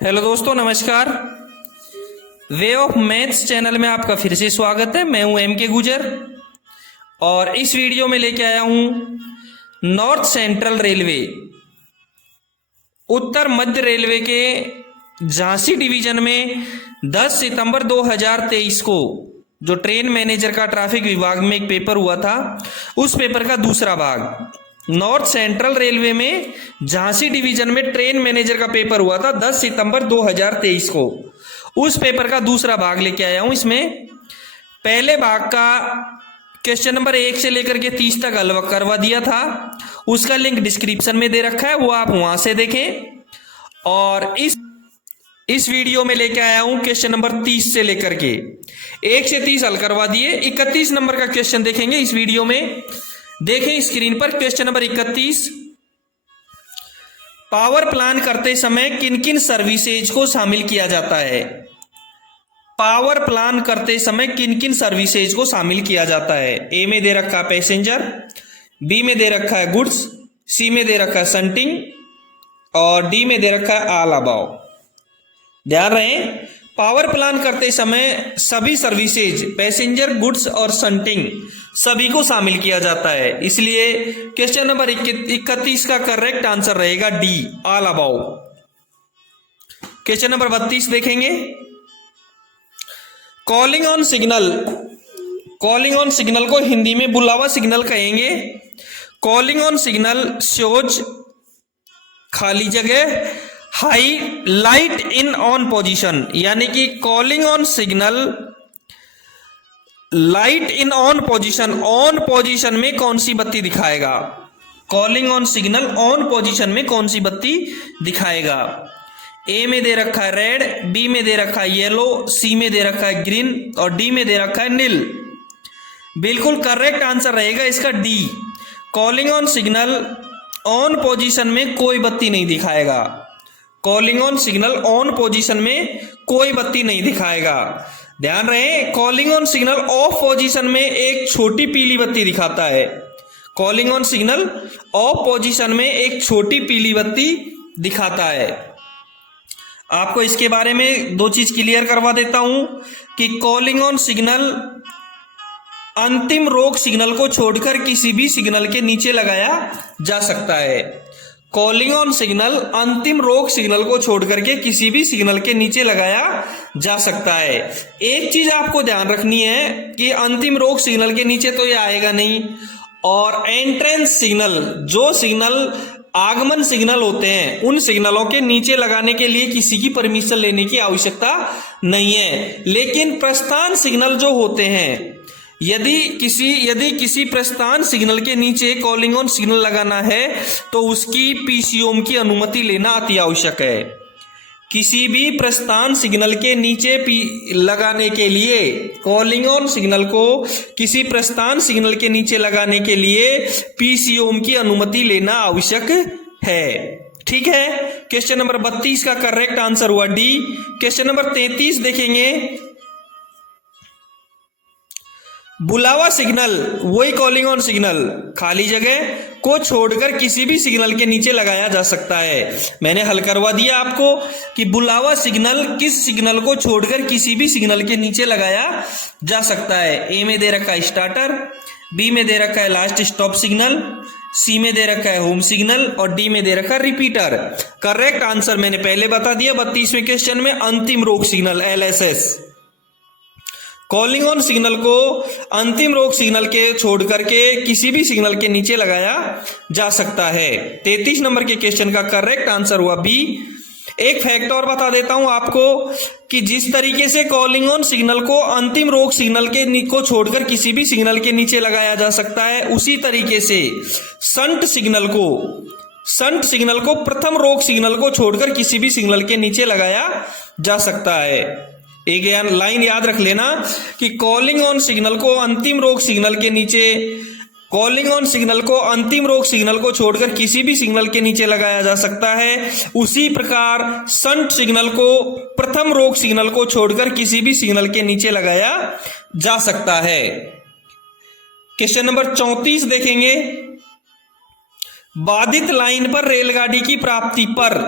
Hello दोस्तों, नमस्कार। Way of maths channel में आपका फिर से स्वागत है। मैं हूं एम के गुजर और इस वीडियो में लेके आया हूं नॉर्थ सेंट्रल रेलवे, उत्तर मध्य रेलवे के झांसी डिवीजन में 10 सितंबर 2023 को जो ट्रेन मैनेजर का ट्रैफिक विभाग में एक पेपर हुआ था, उस पेपर का दूसरा भाग। नॉर्थ सेंट्रल रेलवे में झांसी डिवीजन में ट्रेन मैनेजर का पेपर हुआ था 10 सितंबर 2023 को। उस पेपर का दूसरा भाग लेके आया हूं। इसमें पहले भाग का क्वेश्चन नंबर 1 से लेकर के 30 तक हल करवा दिया था, उसका लिंक डिस्क्रिप्शन में दे रखा है, वो आप वहां से देखें। और इस वीडियो में लेके आया हूं क्वेश्चन नंबर 30 से लेकर के 1 से 30 हल करवा दिए। 31 नंबर का क्वेश्चन देखेंगे इस वीडियो में। देखें स्क्रीन पर क्वेश्चन नंबर 31। पावर प्लान करते समय किन किन सर्विसेज को शामिल किया जाता है? पावर प्लान करते समय किन किन सर्विसेज को शामिल किया जाता है? ए में दे रखा है पैसेंजर, बी में दे रखा है गुड्स, सी में दे रखा है शंटिंग और डी में दे रखा है ऑल अबाव। ध्यान रहे, पावर प्लान करते समय सभी सर्विसेज पैसेंजर, गुड्स और शंटिंग सभी को शामिल किया जाता है, इसलिए क्वेश्चन नंबर 31 का करेक्ट आंसर रहेगा D, all above. Question number 32 देखेंगे। Calling on signal, calling on signal को हिंदी में बुलावा सिग्नल कहेंगे। कॉलिंग ऑन सिग्नल शोज खाली जगह high light in on position, यानी कि calling on signal light in on position में कौन सी बत्ती दिखाएगा? Calling on signal on position में कौन सी बत्ती दिखाएगा? ए में दे रखा है रेड, बी में दे रखा है येलो, सी में दे रखा है ग्रीन और डी में दे रखा है नील। बिल्कुल करेक्ट आंसर रहेगा इसका D. Calling on signal on position में कोई बत्ती नहीं दिखाएगा। Calling on signal on position में कोई बत्ती नहीं दिखाएगा। ध्यान रहे, calling on signal of position में एक छोटी पीली बत्ती दिखाता है। Calling on signal of position में एक छोटी पीली बत्ती दिखाता है। आपको इसके बारे में दो चीज क्लियर करवा देता हूं कि कॉलिंग ऑन सिग्नल अंतिम रोक सिग्नल को छोड़कर किसी भी सिग्नल के नीचे लगाया जा सकता है। कॉलिंग ऑन सिग्नल अंतिम रोक सिग्नल को छोड़कर के किसी भी सिग्नल के नीचे लगाया जा सकता है। एक चीज आपको ध्यान रखनी है कि अंतिम रोक सिग्नल के नीचे तो ये आएगा नहीं, और एंट्रेंस सिग्नल, जो सिग्नल आगमन सिग्नल होते हैं, उन सिग्नलों के नीचे लगाने के लिए किसी की परमिशन लेने की आवश्यकता नहीं है। लेकिन प्रस्थान सिग्नल जो होते हैं, यदि किसी प्रस्थान सिग्नल के नीचे कॉलिंग ऑन सिग्नल लगाना है तो उसकी पीसीओम की अनुमति लेना अति आवश्यक है। किसी भी प्रस्थान सिग्नल के नीचे लगाने के लिए, कॉलिंग ऑन सिग्नल को किसी प्रस्थान सिग्नल के नीचे लगाने के लिए पीसीओम की अनुमति लेना आवश्यक है। ठीक है, क्वेश्चन नंबर 32 का करेक्ट आंसर हुआ डी। क्वेश्चन नंबर 33 देखेंगे। बुलावा सिग्नल, वही कॉलिंग ऑन सिग्नल, खाली जगह को छोड़कर किसी भी सिग्नल के नीचे लगाया जा सकता है। मैंने हल करवा दिया आपको कि बुलावा सिग्नल किस सिग्नल को छोड़कर किसी भी सिग्नल के नीचे लगाया जा सकता है। ए में दे रखा है स्टार्टर, बी में दे रखा है लास्ट स्टॉप सिग्नल, सी में दे रखा है होम सिग्नल और डी में दे रखा है रिपीटर। करेक्ट आंसर मैंने पहले बता दिया 32वें क्वेश्चन में, अंतिम रोक signal LSS। Calling on signal को अंतिम रोक सिग्नल के छोड़ करके किसी भी सिग्नल के नीचे लगाया जा सकता है। 33 नंबर के क्वेश्चन का करेक्ट आंसर हुआ बी। एक फैक्ट और बता देता हूं आपको कि जिस तरीके से कॉलिंग ऑन सिग्नल को अंतिम रोक सिग्नल को छोड़कर किसी भी सिग्नल के नीचे लगाया जा सकता है, उसी तरीके से शंट सिग्नल को प्रथम रोक सिग्नल को छोड़कर किसी भी सिग्नल के नीचे लगाया जा सकता है। एक लाइन याद रख लेना कि कॉलिंग ऑन सिग्नल को अंतिम रोक सिग्नल के नीचे, कॉलिंग ऑन सिग्नल को अंतिम रोक सिग्नल को छोड़कर किसी भी सिग्नल के नीचे लगाया जा सकता है, उसी प्रकार शंट सिग्नल को प्रथम रोक सिग्नल को छोड़कर किसी भी सिग्नल के नीचे लगाया जा सकता है। क्वेश्चन नंबर 34 देखेंगे। बाधित लाइन पर रेलगाड़ी की प्राप्ति पर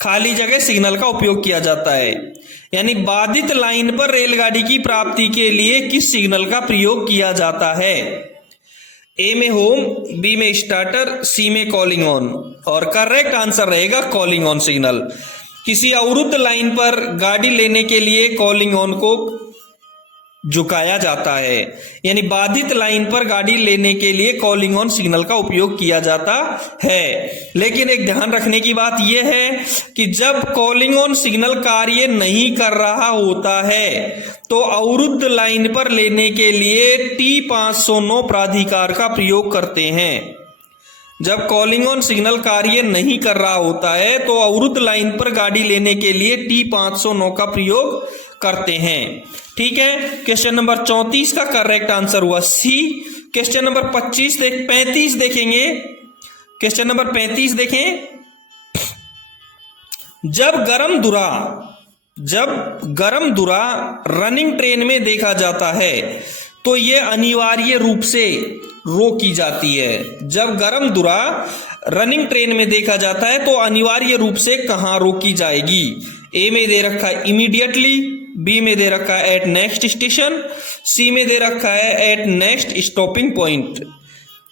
खाली जगह सिग्नल का उपयोग किया जाता है। यानी बाधित लाइन पर रेलगाड़ी की प्राप्ति के लिए किस सिग्नल का प्रयोग किया जाता है? ए में होम, बी में स्टार्टर, सी में कॉलिंग ऑन। और करेक्ट आंसर रहेगा कॉलिंग ऑन सिग्नल। किसी अवरुद्ध लाइन पर गाड़ी लेने के लिए कॉलिंग ऑन को झुकाया जाता है। यानी बाधित लाइन पर गाड़ी लेने के लिए कॉलिंग ऑन सिग्नल का उपयोग किया जाता है। लेकिन एक ध्यान रखने की बात यह है कि जब कॉलिंग ऑन सिग्नल कार्य नहीं कर रहा होता है तो अवरुद्ध लाइन पर लेने के लिए T509 प्राधिकार का प्रयोग करते हैं। जब कॉलिंग ऑन सिग्नल कार्य नहीं कर रहा होता है तो अवरुद्ध लाइन पर गाड़ी लेने के लिए T509 का प्रयोग करते हैं। ठीक है, क्वेश्चन नंबर 34 का करेक्ट आंसर हुआ सी। क्वेश्चन नंबर 35 देखेंगे। क्वेश्चन नंबर 35 देखें। जब गरम धुरा रनिंग ट्रेन में देखा जाता है तो यह अनिवार्य रूप से रोकी जाती है। जब गरम धुरा रनिंग ट्रेन में देखा जाता है तो अनिवार्य रूप से कहां रोकी जाएगी? ए में दे रखा है इमीडिएटली, बी में दे रखा है एट नेक्स्ट स्टेशन, सी में दे रखा है एट नेक्स्ट स्टॉपिंग पॉइंट।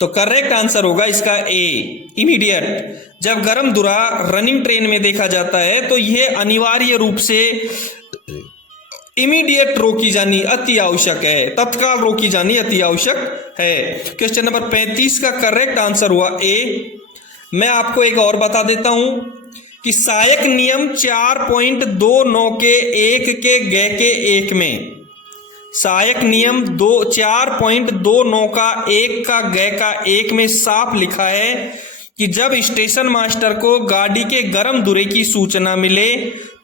तो करेक्ट आंसर होगा इसका ए, इमीडिएट। जब गरम धुरा रनिंग ट्रेन में देखा जाता है तो यह अनिवार्य रूप से इमीडिएट रोकी जानी अति आवश्यक है, तत्काल रोकी जानी अति आवश्यक है। क्वेश्चन नंबर 35 का करेक्ट आंसर हुआ ए। मैं आपको एक और बता देता हूं कि सहायक नियम 4.29 के 1 के ग के 1 में, सहायक नियम 4.29 का 1 का ग का 1 में साफ लिखा है कि जब स्टेशन मास्टर को गाड़ी के गरम धुरे की सूचना मिले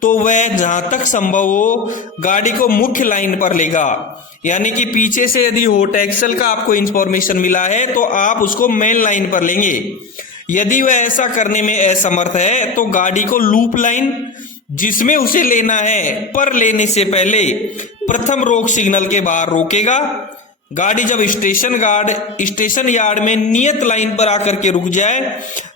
तो वह जहां तक संभव हो गाड़ी को मुख्य लाइन पर लेगा। यानी कि पीछे से यदि होट एक्सल का आपको इंफॉर्मेशन मिला है तो आप उसको मेन लाइन पर लेंगे। यदि वह ऐसा करने में असमर्थ है तो गाड़ी को लूप लाइन जिसमें उसे लेना है पर लेने से पहले प्रथम रोक सिग्नल के बाहर रोकेगा। गाड़ी जब स्टेशन यार्ड में नियत लाइन पर आकर के रुक जाए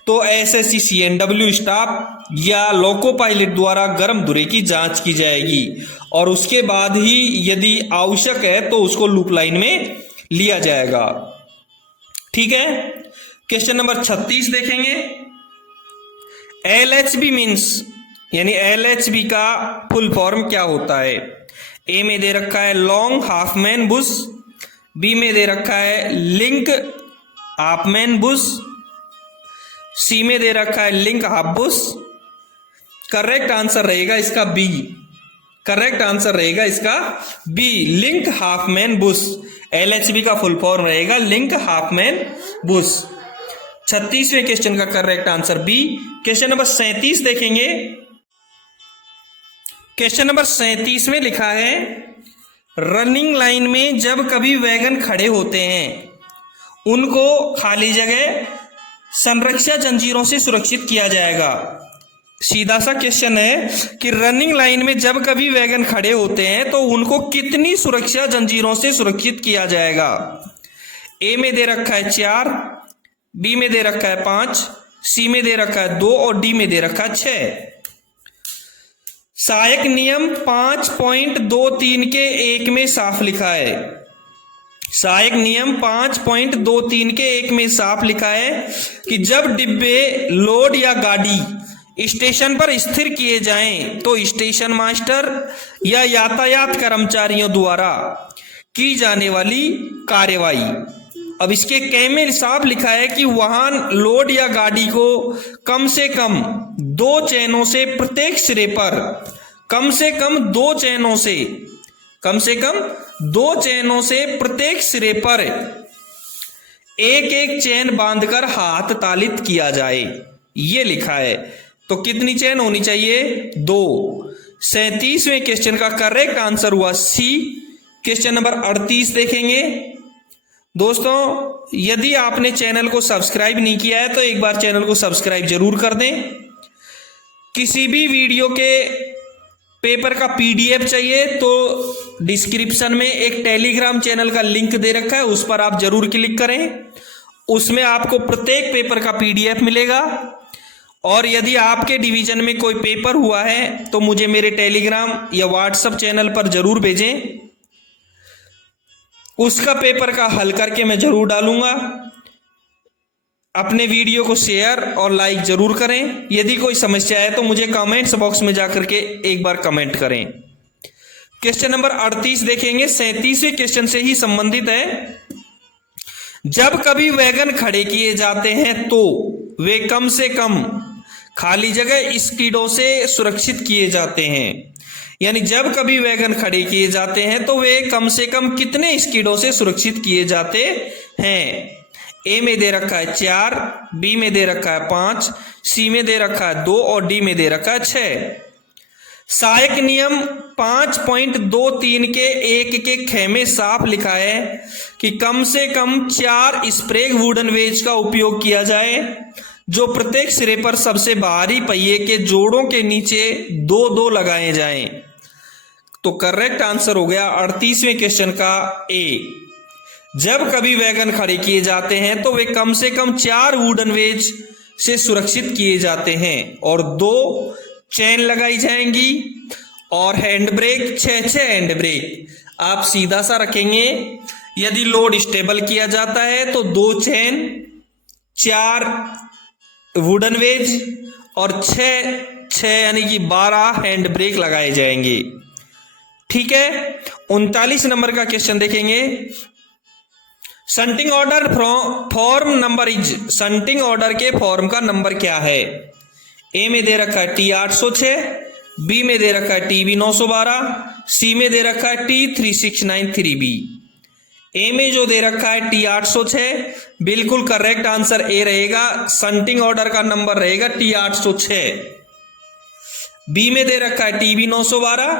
तो एसएससी सीएनडब्ल्यू स्टाफ या लोको पायलट द्वारा गर्म धुरे की जांच की जाएगी और उसके बाद ही यदि आवश्यक है तो उसको लूप लाइन में लिया जाएगा। ठीक है, क्वेश्चन नंबर 36 देखेंगे। LHB मीन्स यानी LHB का फुल फॉर्म क्या होता है? ए में दे रखा है लॉन्ग हाफमैन बुश, बी में दे रखा है लिंक हाफमैन बुश, सी में दे रखा है Linke Hof Busch. Correct answer रहेगा इसका बी। करेक्ट आंसर रहेगा इसका B, Linke Hofmann Busch. LHB का फुल फॉर्म रहेगा लिंक हाफमैन बुश। 36वें क्वेश्चन का correct answer B. Question number 37 देखेंगे। क्वेश्चन नंबर 37 में लिखा है रनिंग लाइन में जब कभी वैगन खड़े होते हैं उनको खाली जगह संरक्षा जंजीरों से सुरक्षित किया जाएगा। सीधा सा क्वेश्चन है कि रनिंग लाइन में जब कभी वैगन खड़े होते हैं तो उनको कितनी सुरक्षा जंजीरों से सुरक्षित किया जाएगा? ए में दे रखा है 4, बी में दे रखा है 5, सी में दे रखा है 2 और डी में दे रखा है 6। सहायक नियम 5.23 के 1 में साफ लिखा है। सहायक नियम 5.23 के 1 में साफ लिखा है कि जब डिब्बे, लोड या गाड़ी स्टेशन पर स्थिर किए जाएं तो स्टेशन मास्टर या यातायात कर्मचारियों द्वारा की जाने वाली कार्यवाही। अब इसके क में साफ लिखा है कि वाहन, लोड या गाड़ी को कम से कम 2 चैनों से प्रत्येक सिरे पर कम से कम 2 चैनों से प्रत्येक सिरे पर एक चैन बांधकर हाथ तालित किया जाए, ये लिखा है। तो कितनी चैन होनी चाहिए? 2। 37वें क्वेश्चन का करेक्ट आंसर हुआ सी। क्वेश्चन नंबर 38 देखेंगे। दोस्तों, यदि आपने चैनल को सब्सक्राइब नहीं किया है तो एक बार चैनल को सब्सक्राइब जरूर कर दें। किसी भी वीडियो के पेपर का PDF चाहिए तो डिस्क्रिप्शन में एक टेलीग्राम चैनल का लिंक दे रखा है, उस पर आप जरूर क्लिक करें। उसमें आपको प्रत्येक पेपर का PDF मिलेगा और यदि आपके डिवीजन में कोई पेपर हुआ है तो मुझे मेरे टेलीग्राम या व्हाट्सएप चैनल पर जरूर भेजें, उसका पेपर का हल करके मैं जरूर डालूंगा। अपने वीडियो को शेयर और लाइक जरूर करें। यदि कोई समस्या है तो मुझे कमेंट्स बॉक्स में जाकर के एक बार कमेंट करें। क्वेश्चन नंबर 38 देखेंगे, 37वें क्वेश्चन से ही संबंधित है। जब कभी वैगन खड़े किए जाते हैं तो वे कम से कम खाली जगह स्किडों से सुरक्षित किए जाते हैं। यानी जब कभी वैगन खड़े किए जाते हैं तो वे कम से कम कितने स्किडों से सुरक्षित किए जाते हैं। ए में दे रखा है 4, बी में दे रखा है 5, सी में दे रखा है 2 और डी में दे रखा है 6। सहायक नियम 5.23 के 1 के ख में साफ लिखा है कि कम से कम 4 स्प्रेग वुडन वेज का उपयोग किया जाए जो प्रत्येक सिरे पर सबसे बाहरी पहिए के जोड़ों के नीचे 2-2 लगाए जाएं। तो करेक्ट आंसर हो गया 38वें क्वेश्चन का ए। जब कभी वैगन खड़े किए जाते हैं तो वे कम से कम 4 वुडन वेज से सुरक्षित किए जाते हैं और 2 चेन लगाई जाएंगी और हैंड ब्रेक 6 हैंड ब्रेक आप सीधा सा रखेंगे। यदि लोड स्टेबल किया जाता है तो 2 चेन, 4 वुडन वेज और 6 यानी कि 12 हैंड ब्रेक लगाए जाएंगे। ठीक है, 39 नंबर का क्वेश्चन देखेंगे। Shunting order form number is, shunting order के फॉर्म का नंबर क्या है। ए में दे रखा है T806, बी में दे रखा है TB 912, सी में दे रखा है T3693B। ए में जो दे रखा है T806 बिल्कुल करेक्ट आंसर ए रहेगा। शंटिंग ऑर्डर का नंबर रहेगा T806। बी में दे रखा है TB 912।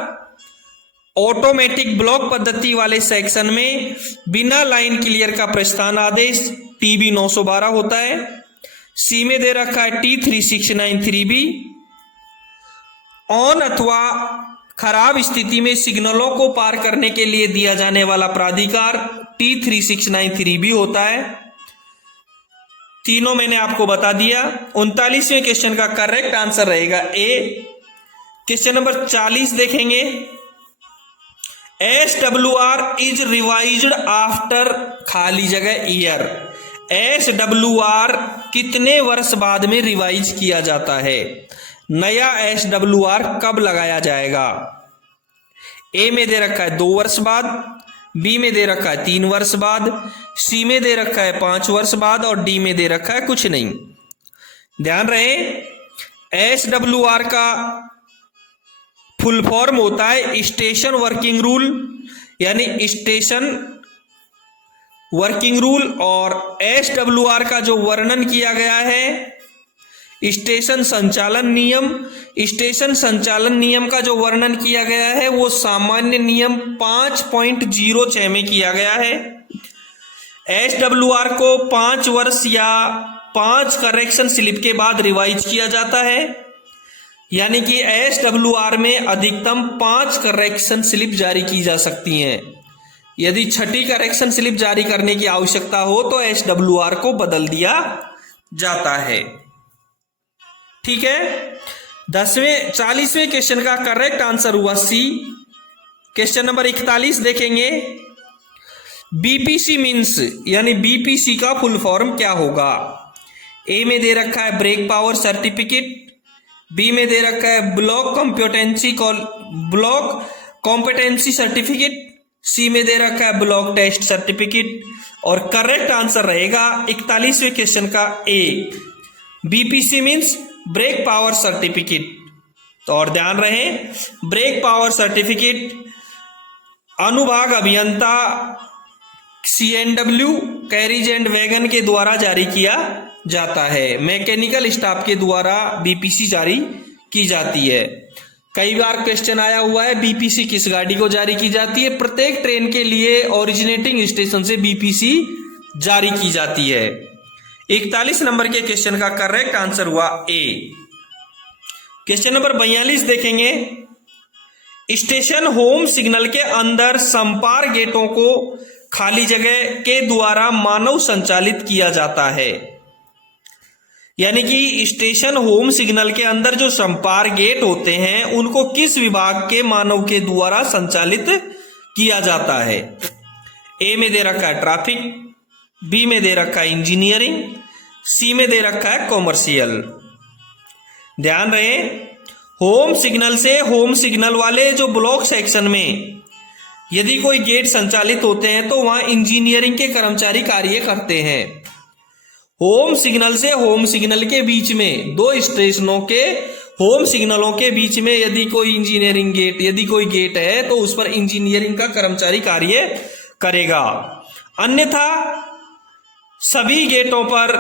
ऑटोमेटिक ब्लॉक पद्धति वाले सेक्शन में बिना लाइन क्लियर का प्रस्थान आदेश TB 912 होता है। सी में दे रखा है T3693B। ऑन अथवा खराब स्थिति में सिग्नलों को पार करने के लिए दिया जाने वाला प्राधिकार T3693B होता है। तीनों मैंने आपको बता दिया। 39वें क्वेश्चन का करेक्ट आंसर रहेगा ए। क्वेश्चन नंबर 40 देखेंगे। SWR इज रिवाइज्ड आफ्टर खाली जगह ईयर। SWR कितने वर्ष बाद में रिवाइज किया जाता है। नया SWR कब लगाया जाएगा। ए में दे रखा है 2 वर्ष बाद, बी में दे रखा है 3 वर्ष बाद, सी में दे रखा है 5 वर्ष बाद और डी में दे रखा है कुछ नहीं। ध्यान रहे, SWR का फुल फॉर्म होता है स्टेशन वर्किंग रूल, यानी स्टेशन वर्किंग रूल। और SWR का जो वर्णन किया गया है स्टेशन संचालन नियम। स्टेशन संचालन नियम का जो वर्णन किया गया है वो सामान्य नियम 5.06 में किया गया है। SWR को 5 वर्ष या 5 करेक्शन स्लिप के बाद रिवाइज किया जाता है, यानी कि SWR में अधिकतम 5 करेक्शन स्लिप जारी की जा सकती हैं। यदि 6ठी करेक्शन स्लिप जारी करने की आवश्यकता हो तो SWR को बदल दिया जाता है। ठीक है, 40वें क्वेश्चन का करेक्ट आंसर हुआ सी। क्वेश्चन नंबर 41 देखेंगे। BPC मीन्स, यानी BPC का फुल फॉर्म क्या होगा। ए में दे रखा है ब्रेक पावर सर्टिफिकेट, बी में दे रखा है ब्लॉक कॉम्पिटेंसी सर्टिफिकेट, सी में दे रखा है ब्लॉक टेस्ट सर्टिफिकेट और करेक्ट आंसर रहेगा 41वें क्वेश्चन का A. BPC means brake power certificate. तो और ध्यान रहे, ब्रेक पावर सर्टिफिकेट अनुभाग अभियंता CNW कैरिज एंड वैगन के द्वारा जारी किया जाता है। मैकेनिकल स्टाफ के द्वारा BPC जारी की जाती है। कई बार क्वेश्चन आया हुआ है BPC किस गाड़ी को जारी की जाती है। प्रत्येक ट्रेन के लिए ओरिजिनेटिंग स्टेशन से BPC जारी की जाती है। 41 नंबर के क्वेश्चन का करेक्ट आंसर हुआ ए। क्वेश्चन नंबर 42 देखेंगे। स्टेशन होम सिग्नल के अंदर संपार गेटों को खाली जगह के द्वारा मानव संचालित किया जाता है। यानी कि स्टेशन होम सिग्नल के अंदर जो संपार गेट होते हैं उनको किस विभाग के मानव के द्वारा संचालित किया जाता है। ए में दे रखा है ट्रैफिक, बी में दे रखा है इंजीनियरिंग, सी में दे रखा है कॉमर्शियल। ध्यान रहे, होम सिग्नल से होम सिग्नल वाले जो ब्लॉक सेक्शन में यदि कोई गेट संचालित होते हैं तो वहां इंजीनियरिंग के कर्मचारी कार्य करते हैं। होम सिग्नल से होम सिग्नल के बीच में दो स्टेशनों के होम सिग्नलों के बीच में यदि कोई इंजीनियरिंग गेट यदि कोई गेट है तो उस पर इंजीनियरिंग का कर्मचारी कार्य करेगा। अन्यथा सभी गेटों पर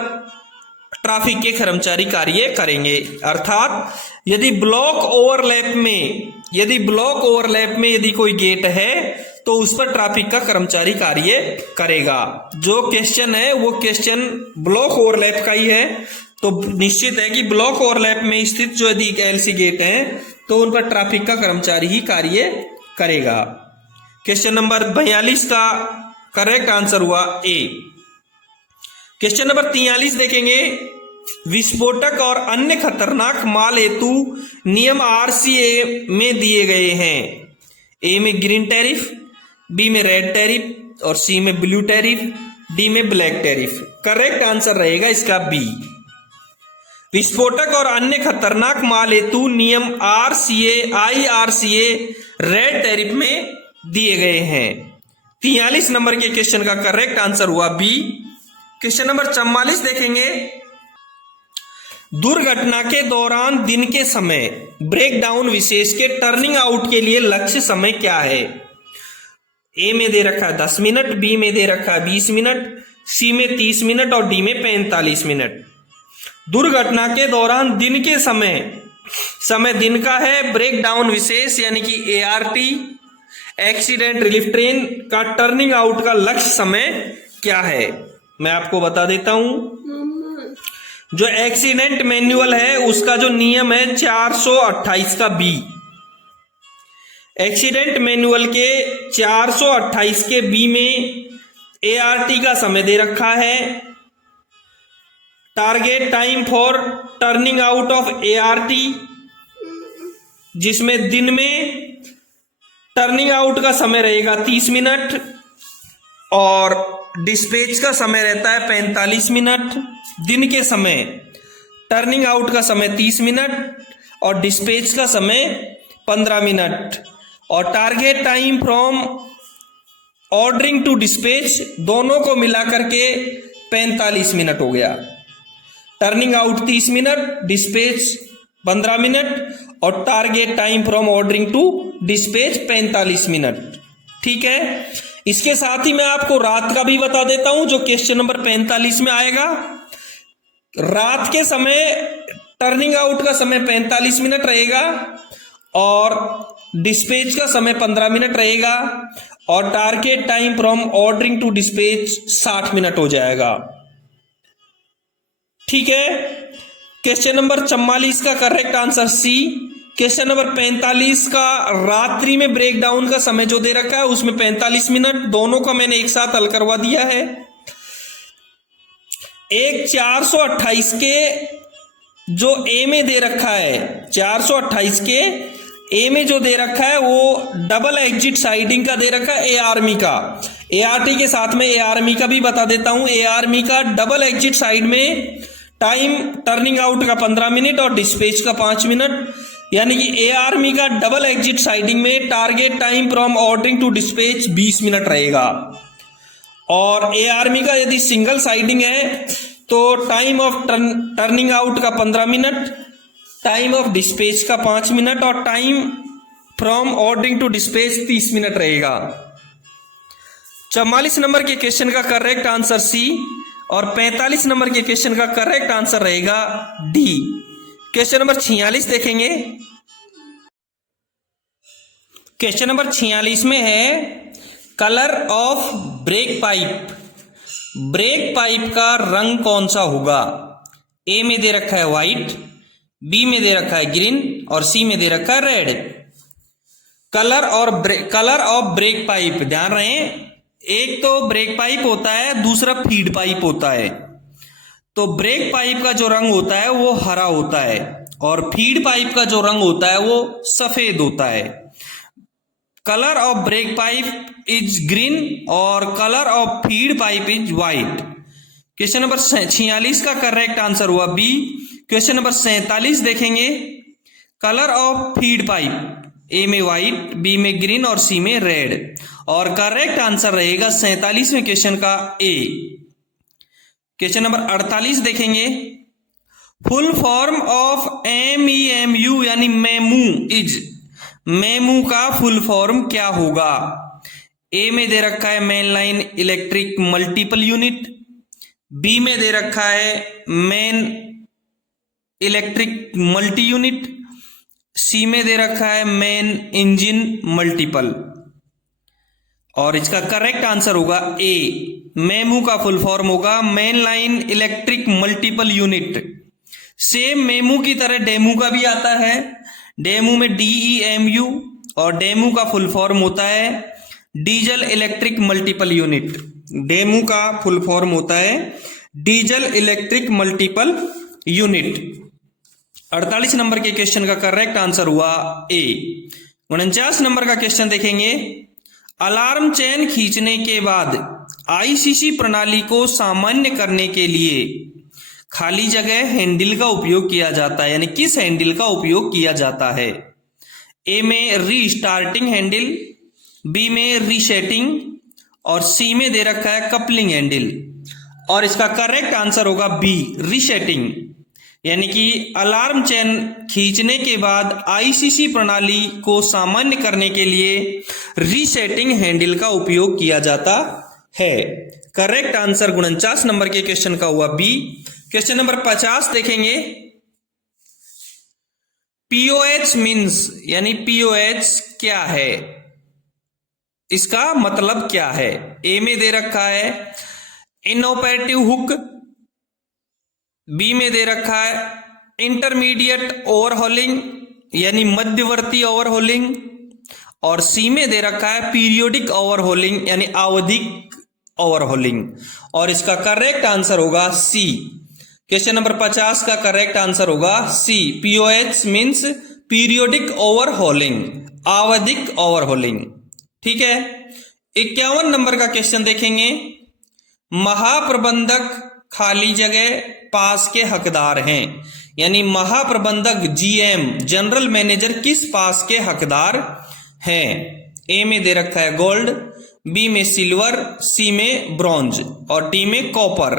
ट्रैफिक के कर्मचारी कार्य करेंगे। अर्थात यदि ब्लॉक ओवरलैप में यदि कोई गेट है तो उस पर ट्रैफिक का कर्मचारी कार्य करेगा। जो क्वेश्चन है वो क्वेश्चन ब्लॉक ओवरलैप का ही है, तो निश्चित है कि ब्लॉक ओवरलैप में स्थित जो यदि एलसी गेट है तो उन पर ट्रैफिक का कर्मचारी ही कार्य करेगा। क्वेश्चन नंबर 42 का करेक्ट आंसर हुआ ए। क्वेश्चन नंबर 43 देखेंगे, विस्फोटक और अन्य खतरनाक माल हेतु नियम आरसीए में दिए गए हैं। ए में ग्रीन टैरिफ, बी में रेड टैरिफ और सी में ब्लू टैरिफ, डी में ब्लैक टैरिफ। करेक्ट आंसर रहेगा इसका बी। विस्फोटक और अन्य खतरनाक माल हेतु नियम आईआरसीए रेड टैरिफ में दिए गए हैं। 43 नंबर के क्वेश्चन का करेक्ट आंसर हुआ बी। क्वेश्चन नंबर 44 देखेंगे, दुर्घटना के दौरान दिन के समय ब्रेकडाउन विशेष के टर्निंग आउट के लिए लक्ष्य समय क्या है। ए में दे रखा है 10 मिनट, बी में दे रखा है 20 मिनट, सी में 30 मिनट और डी में 45 मिनट। दुर्घटना के दौरान दिन के समय दिन का है, ब्रेकडाउन विशेष यानी कि एआरटी एक्सीडेंट रिलीफ ट्रेन का टर्निंग आउट का लक्ष्य समय क्या है। मैं आपको बता देता हूं, जो एक्सीडेंट मैनुअल है उसका जो नियम है 428 का बी। एक्सीडेंट मैनुअल के 428 के बी में एआरटी का समय दे रखा है, target time for turning out of ART, जिसमें दिन में टर्निंग आउट का समय रहेगा 30 मिनट और डिस्पैच का समय रहता है 45 मिनट। दिन के समय टर्निंग आउट का समय 30 मिनट और डिस्पैच का समय 15 मिनट और target time from ordering to dispatch दोनों को मिलाकर के 45 मिनट हो गया। Turning out 30 minute, dispatch 15 minute और target time from ordering to dispatch 45 minute. ठीक है, इसके साथ ही मैं आपको रात का भी बता देता हूं जो क्वेश्चन नंबर 45 में आएगा। रात के समय टर्निंग आउट का समय 45 मिनट रहेगा और डिस्पैच का समय 15 मिनट रहेगा और target time from ordering to dispatch 60 minute हो जाएगा। ठीक है, क्वेश्चन नंबर 44 का correct answer C. Question number 45 का रात्रि में ब्रेकडाउन का समय जो दे रखा है उसमें 45 मिनट, दोनों का मैंने एक साथ हल करवा दिया है। एक 428 के जो ए में दे रखा है, 428 के ए में जो दे रखा है वो डबल एग्जिट साइडिंग का दे रखा है एआरमी का। एआरटी के साथ में एआरमी का भी बता देता हूं। एआरमी का डबल एग्जिट साइड में टाइम टर्निंग आउट का 15 मिनट और डिस्पैच का 5 मिनट, यानी कि एआरमी का डबल एग्जिट साइडिंग में target time from ordering to dispatch 20 minute रहेगा और एआरमी का यदि सिंगल साइडिंग है तो टाइम ऑफ टर्निंग आउट का 15 मिनट, टाइम ऑफ डिस्पैच का 5 मिनट और time from ordering to dispatch 30 minute रहेगा। 44 नंबर के क्वेश्चन का करेक्ट आंसर सी और 45 नंबर के क्वेश्चन का करेक्ट आंसर रहेगा डी। क्वेश्चन नंबर 46 देखेंगे। क्वेश्चन नंबर 46 में है colour of brake pipe. Break pipe का रंग कौन सा होगा। ए में दे रखा है व्हाइट, बी में दे रखा है ग्रीन और सी में दे रखा है red. Colour of brake pipe, ध्यान रहे, एक तो ब्रेक पाइप होता है, दूसरा फीड पाइप होता है। तो ब्रेक पाइप का जो रंग होता है वो हरा होता है और फीड पाइप का जो रंग होता है वो सफेद होता है। Colour of brake pipe is green और colour of feed pipe is white. Question number 46 का करेक्ट आंसर हुआ बी। क्वेश्चन नंबर 47 देखेंगे, colour of feed pipe A में व्हाइट, बी में ग्रीन और सी में रेड, और करेक्ट आंसर रहेगा 47वें क्वेश्चन का ए। क्वेश्चन नंबर 48 देखेंगे, फुल फॉर्म ऑफ MEMU यानी मेमू इज, मेमू का फुल फॉर्म क्या होगा? ए में दे रखा है main line electric multiple unit, B में दे रखा है main electric multi unit, C में दे रखा है मेन इंजन मल्टीपल, और इसका करेक्ट आंसर होगा ए। मेमू का फुल फॉर्म होगा main line electric multiple unit. Same MEMU की तरह डेमू का भी आता है, डेमू में DEMU, और डेमू का फुल फॉर्म होता है diesel electric multiple unit. DEMU का फुल फॉर्म होता है diesel electric multiple unit. 48 number के क्वेश्चन का करेक्ट आंसर हुआ ए। 49 नंबर का क्वेश्चन देखेंगे, अलार्म चेन खींचने के बाद ICC प्रणाली को सामान्य करने के लिए खाली जगह हैंडल का उपयोग किया जाता है, यानी किस हैंडल का उपयोग किया जाता है? ए में रीस्टार्टिंग हैंडल, बी में रीसेटिंग, और सी में दे रखा है कपलिंग हैंडल, और इसका करेक्ट आंसर होगा बी, रीसेटिंग। यानी कि अलार्म चेन खींचने के बाद ICC प्रणाली को सामान्य करने के लिए रीसेटिंग हैंडल का उपयोग किया जाता है। करेक्ट आंसर 49 नंबर के क्वेश्चन का हुआ बी। क्वेश्चन नंबर 50 देखेंगे, POH मीन्स यानी POH क्या है, इसका मतलब क्या है? ए में दे रखा है इनऑपरेटिव हुक, बी में दे रखा है इंटरमीडिएट ओवरहोलिंग यानी मध्यवर्ती ओवरहोलिंग, और सी में दे रखा है पीरियोडिक ओवरहोलिंग यानी आवधिक ओवरहोलिंग, और इसका करेक्ट आंसर होगा सी। क्वेश्चन नंबर 50 का करेक्ट आंसर होगा सी। POH मीन्स पीरियोडिक ओवरहोलिंग, आवधिक ओवरहोलिंग। ठीक है। 51 नंबर का क्वेश्चन देखेंगे, महाप्रबंधक खाली जगह पास के हकदार हैं, यानी महाप्रबंधक GM जनरल मैनेजर किस पास के हकदार हैं? ए में दे रखा है गोल्ड, बी में सिल्वर, सी में ब्रॉन्ज, और डी में कॉपर।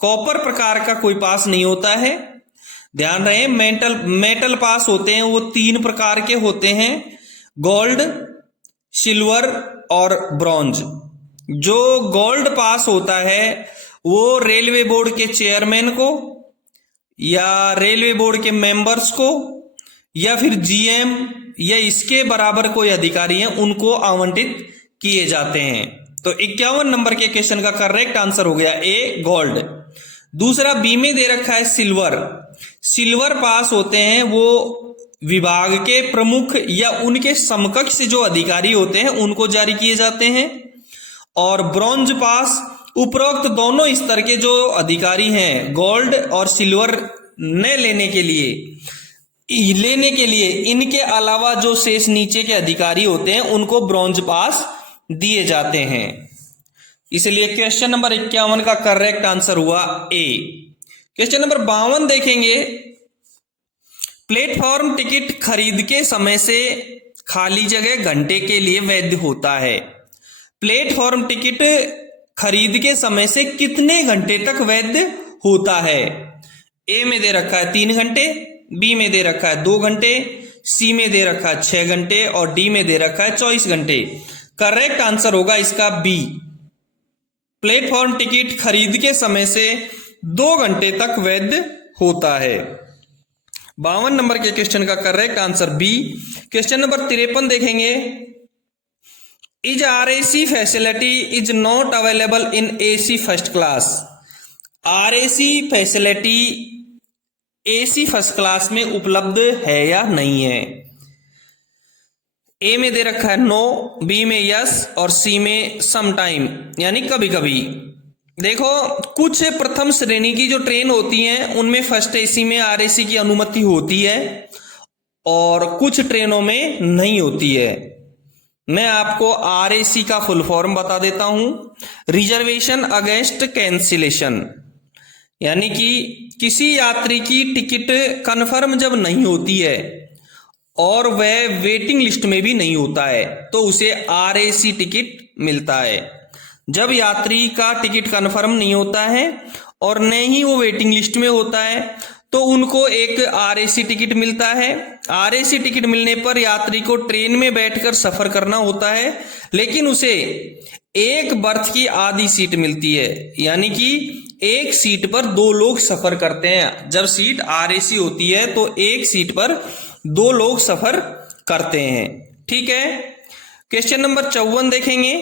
कॉपर प्रकार का कोई पास नहीं होता है, ध्यान रहे। मेटल पास होते हैं वो 3 प्रकार के होते हैं, गोल्ड, सिल्वर और ब्रॉन्ज। जो गोल्ड पास होता है वो रेलवे बोर्ड के चेयरमैन को या रेलवे बोर्ड के मेंबर्स को या फिर GM या इसके बराबर कोई अधिकारी हैं उनको आवंटित किए जाते हैं। तो 51 नंबर के क्वेश्चन का करेक्ट आंसर हो गया ए, गोल्ड। दूसरा बी में दे रखा है सिल्वर। सिल्वर पास होते हैं वो विभाग के प्रमुख या उनके समकक्ष जो अधिकारी होते हैं उनको जारी किए जाते हैं, और ब्रॉन्ज पास उपरोक्त दोनों स्तर के जो अधिकारी हैं गोल्ड और सिल्वर ने लेने के लिए इनके अलावा जो शेष नीचे के अधिकारी होते हैं उनको ब्रॉन्ज पास दिए जाते हैं। इसलिए क्वेश्चन नंबर 51 का करेक्ट आंसर हुआ ए। क्वेश्चन नंबर 52 देखेंगे, प्लेटफॉर्म टिकट खरीद के समय से खाली जगह घंटे के लिए वैध होता है। प्लेटफॉर्म टिकट खरीद के समय से कितने घंटे तक वैध होता है? ए में दे रखा है 3 घंटे, बी में दे रखा है 2 घंटे, सी में दे रखा है 6 घंटे, और डी में दे रखा है 24 घंटे। करेक्ट आंसर होगा इसका बी। प्लेटफॉर्म टिकट खरीद के समय से 2 घंटे तक वैध होता है। 52 नंबर के क्वेश्चन का correct answer B. Question number 53 देखेंगे, is RAC facility is not available in AC first class. RAC facility AC first class में उपलब्ध है या नहीं है? ए में दे रखा है नो, बी में यस और सी में समटाइम यानी कभी कभी। देखो, कुछ प्रथम श्रेणी की जो ट्रेन होती हैं उनमें फर्स्ट एसी में आरएसी की अनुमति होती है और कुछ ट्रेनों में नहीं होती है। मैं आपको आरएसी का फुल फॉर्म बता देता हूं, रिजर्वेशन अगेंस्ट कैंसिलेशन। यानी कि किसी यात्री की टिकट कन्फर्म जब नहीं होती है और वह वेटिंग लिस्ट में भी नहीं होता है तो उसे आरएसी टिकट मिलता है। जब यात्री का टिकट कन्फर्म नहीं होता है और न ही वो वेटिंग लिस्ट में होता है तो उनको एक आरएसी टिकट मिलता है। आरएसी टिकट मिलने पर यात्री को ट्रेन में बैठकर सफर करना होता है, लेकिन उसे एक बर्थ की आधी सीट मिलती है। यानी कि एक सीट पर दो लोग सफर करते हैं। जब सीट आरएसी होती है तो एक सीट पर दो लोग सफर करते हैं। ठीक है, क्वेश्चन नंबर 54 देखेंगे।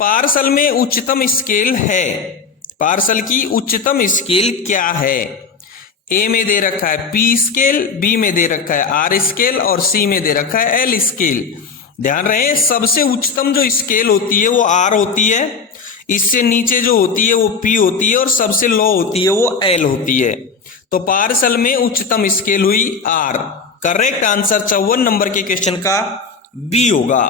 पार्सल में उच्चतम स्केल है, पार्सल की उच्चतम स्केल क्या है? ए में दे रखा है पी स्केल, बी में दे रखा है आर स्केल और सी में दे रखा है एल स्केल। ध्यान रहे, सबसे उच्चतम जो स्केल होती है वो आर होती है, इससे नीचे जो होती है वो पी होती है और सबसे लो होती है वो एल होती है। तो पार्सल में उच्चतम स्केल हुई आर। करेक्ट आंसर 54 नंबर के क्वेश्चन का बी होगा।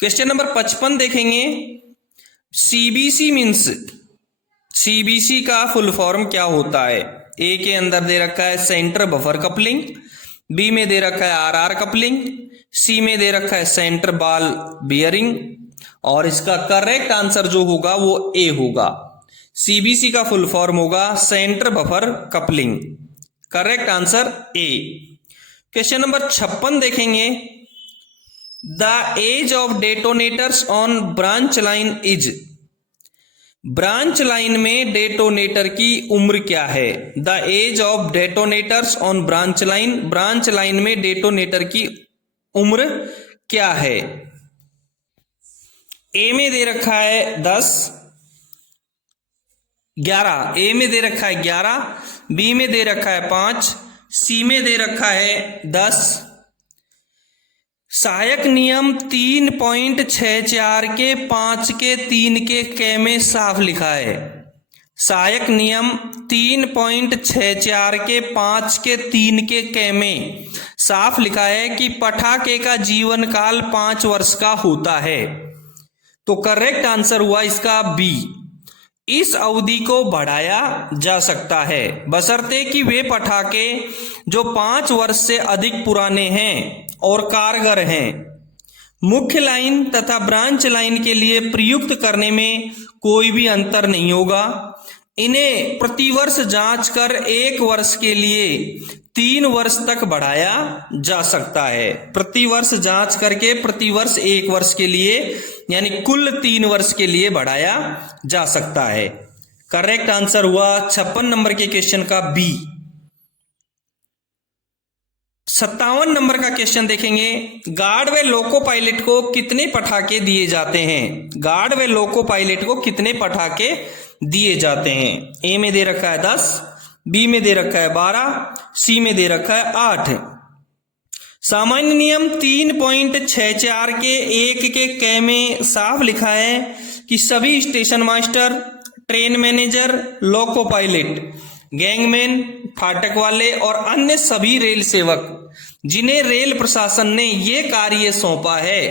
क्वेश्चन नंबर 55 देखेंगे। सीबीसी मीन्स, सीबीसी का फुल फॉर्म क्या होता है? ए के अंदर दे रखा है सेंटर बफर कपलिंग, बी में दे रखा है आरआर कपलिंग, सी में दे रखा है सेंटर बॉल बियरिंग और इसका करेक्ट आंसर जो होगा वो ए होगा। सीबीसी का फुल फॉर्म होगा centre buffer coupling. Correct answer A. Question number 56 देखेंगे। The age of detonators on branch line is, branch line में डेटोनेटर की उम्र क्या है? The age of detonators on branch line, branch line में detonator की उम्र क्या है? ए में दे रखा है 10, 11, ए में दे रखा है 11, बी में दे रखा है 5, सी में दे रखा है 10। सहायक नियम 3.64 के 5 के 3 के क में साफ लिखा है। सहायक नियम 3.64 के 5 के 3 के क में साफ लिखा है कि पटाखे का जीवन काल 5 वर्ष का होता है। तो करेक्ट आंसर हुआ इसका बी। इस अवधि को बढ़ाया जा सकता है बशर्ते कि वे पटाखे जो 5 वर्ष से अधिक पुराने हैं और कारगर हैं। मुख्य लाइन तथा ब्रांच लाइन के लिए प्रयुक्त करने में कोई भी अंतर नहीं होगा। इन्हें प्रतिवर्ष जांच कर 1 वर्ष के लिए 3 वर्ष तक बढ़ाया जा सकता है। प्रतिवर्ष जांच करके प्रतिवर्ष 1 वर्ष के लिए यानी कुल 3 वर्ष के लिए बढ़ाया जा सकता है। करेक्ट आंसर हुआ 56 नंबर के क्वेश्चन का बी। 57 नंबर का क्वेश्चन देखेंगे। गार्ड व लोको पायलट को कितने पटाखे दिए जाते हैं? गार्ड व लोको पायलट को कितने पटाखे दिए जाते हैं? ए में दे रखा है 10, बी में दे रखा है 12, सी में दे रखा है 8। सामान्य नियम 3.64 के 1 के क में साफ लिखा है कि सभी station master, train manager, loco pilot, gangman, फाटक वाले और अन्य सभी रेल सेवक जिन्हें रेल प्रशासन ने ये कार्य सौंपा है,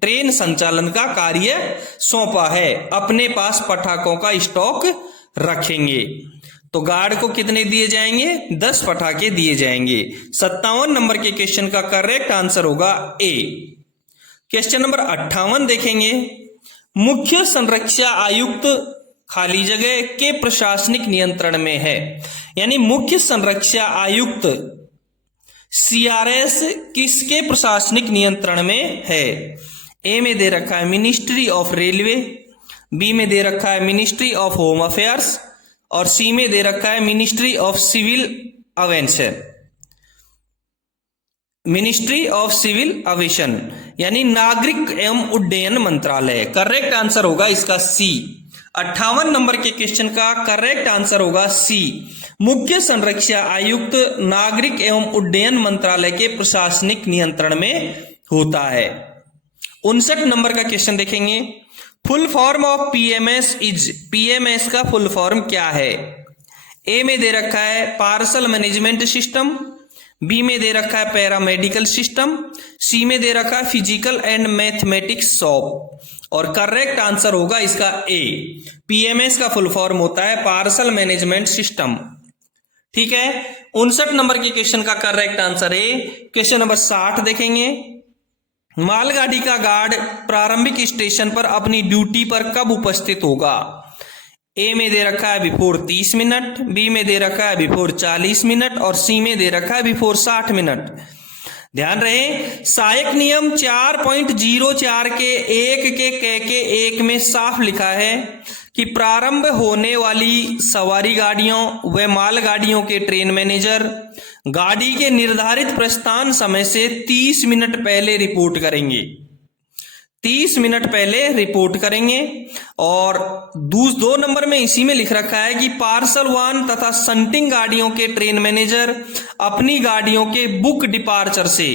ट्रेन संचालन का कार्य सौंपा है, अपने पास पटाखों का स्टॉक रखेंगे। तो गार्ड को कितने दिए जाएंगे? 10 पटाखे दिए जाएंगे। 57 नंबर के क्वेश्चन का करेक्ट आंसर होगा ए। क्वेश्चन नंबर 58 देखेंगे। मुख्य संरक्षा आयुक्त खाली जगह के प्रशासनिक नियंत्रण में है। यानी मुख्य संरक्षा आयुक्त सीआरएस किसके प्रशासनिक नियंत्रण में है? ए में दे रखा है मिनिस्ट्री ऑफ रेलवे, बी में दे रखा है मिनिस्ट्री ऑफ होम अफेयर्स और सी में दे रखा है ministry of civil aviation, ministry of civil aviation यानी नागरिक एवं उड्डयन मंत्रालय। करेक्ट आंसर होगा इसका सी। 58 नंबर के क्वेश्चन का करेक्ट आंसर होगा सी। मुख्य संरक्षा आयुक्त नागरिक एवं उड्डयन मंत्रालय के प्रशासनिक नियंत्रण में होता है। 59 नंबर का क्वेश्चन देखेंगे। Full form of PMS is, PMS का फुल फॉर्म क्या है? ए में दे रखा है पार्सल मैनेजमेंट सिस्टम, बी में दे रखा है पैरामेडिकल सिस्टम, सी में दे रखा है फिजिकल एंड मैथमेटिक्स शॉप, और करेक्ट आंसर होगा इसका ए। पीएमएस का फुल फॉर्म होता है पार्सल मैनेजमेंट सिस्टम। ठीक है, 59 नंबर के क्वेश्चन का correct answer A. Question number 60 देखेंगे। मालगाड़ी का गार्ड प्रारंभिक स्टेशन पर अपनी ड्यूटी पर कब उपस्थित होगा? ए में दे रखा है बिफोर 30 मिनट, बी में दे रखा है बिफोर 40 मिनट, और सी में दे रखा है बिफोर 60 मिनट। ध्यान रहे, सहायक नियम 4.04 के 1 के 1 में साफ लिखा है कि प्रारंभ होने वाली सवारी गाड़ियों व मालगाड़ियों के ट्रेन मैनेजर गाड़ी के निर्धारित प्रस्थान समय से 30 मिनट पहले रिपोर्ट करेंगे, 30 मिनट पहले रिपोर्ट करेंगे। और 2 नंबर में इसी में लिख रखा है कि पार्सल वाहन तथा शंटिंग गाड़ियों के ट्रेन मैनेजर अपनी गाड़ियों के बुक डिपार्चर से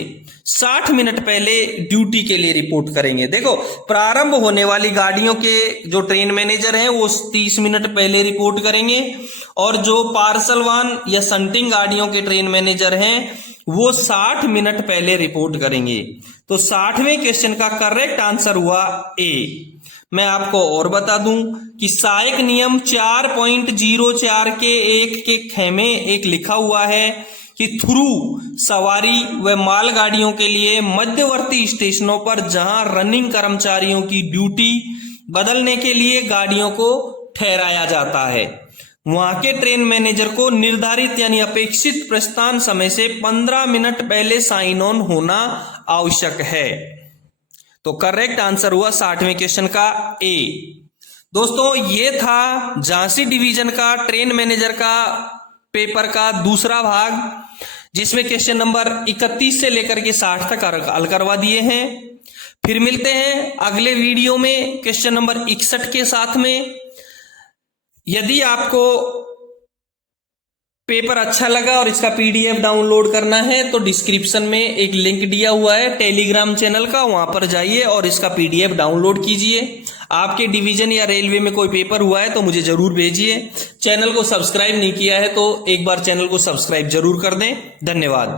60 मिनट पहले ड्यूटी के लिए रिपोर्ट करेंगे। देखो, प्रारंभ होने वाली गाड़ियों के जो ट्रेन मैनेजर हैं वो 30 मिनट पहले रिपोर्ट करेंगे, और जो पार्सल वाहन या शंटिंग गाड़ियों के ट्रेन मैनेजर हैं वो 60 मिनट पहले रिपोर्ट करेंगे। तो 60वें क्वेश्चन का करेक्ट आंसर हुआ ए। मैं आपको और बता दूं कि सहायक नियम 4.04 के 1 के ख में एक लिखा हुआ है कि थ्रू सवारी व मालगाड़ियों के लिए मध्यवर्ती स्टेशनों पर जहां रनिंग कर्मचारियों की ड्यूटी बदलने के लिए गाड़ियों को ठहराया जाता है, वहां के ट्रेन मैनेजर को निर्धारित यानी अपेक्षित प्रस्थान समय से 15 मिनट पहले साइन ऑन होना आवश्यक है। तो करेक्ट आंसर हुआ 60वें क्वेश्चन का ए। दोस्तों, ये था झांसी डिवीजन का ट्रेन मैनेजर का पेपर का दूसरा भाग, जिसमें क्वेश्चन नंबर 31 से लेकर के 60 तक हल करवा दिए हैं। फिर मिलते हैं अगले वीडियो में क्वेश्चन नंबर 61 के साथ में। यदि आपको पेपर अच्छा लगा और इसका पीडीएफ डाउनलोड करना है तो डिस्क्रिप्शन में एक लिंक दिया हुआ है टेलीग्राम चैनल का, वहां पर जाइए और इसका पीडीएफ डाउनलोड कीजिए। आपके डिवीजन या रेलवे में कोई पेपर हुआ है तो मुझे जरूर भेजिए। चैनल को सब्सक्राइब नहीं किया है तो एक बार चैनल को सब्सक्राइब जरूर कर दें। धन्यवाद।